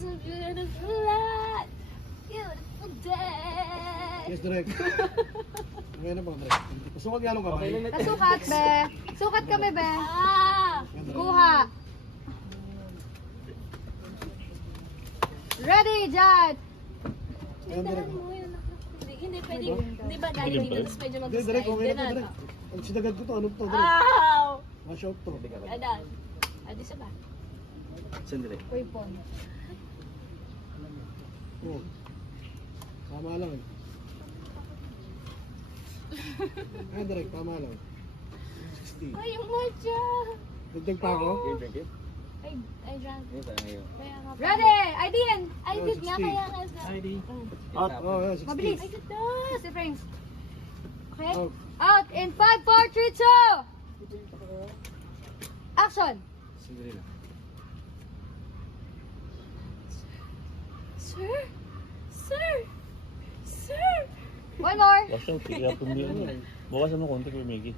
It's a beautiful life. Beautiful day. Yes, direct. Ngayon na ba, direct? Pasukat yan ang kamay. Kasukat, be. Sukat kami, be. Ah! Kuha. Ready, Jad. Ngayon, direct. Tandaan mo yun. Hindi pwede. Hindi ba galing dito tapos medyo Hindi, direct. mag-slide? Okay na Ganun. to, direct. Ang sinagad ko to, ano to, direct? Ow! Wash out to. Ganun. Adi sa ba? Sandali. Uy, pon. Oh. Tama lang eh. Ngayon, direct. Tama lang. 60. Ay, yung matcha! Dagdag pa ako? I drank. Kaya nga. Ready, Aidin. I did nga 60. kaya nga sa... Out. Oh, yeah, 60. Mabilis. Ay, ganda! Si Franks. Okay? Out. Out in 5, 4, 3, 2. Action. Sandali lang. Sir? Sir? Sir? One more. Wash out, kaya pumili. Bawasan mo konti, Kuya Miggy.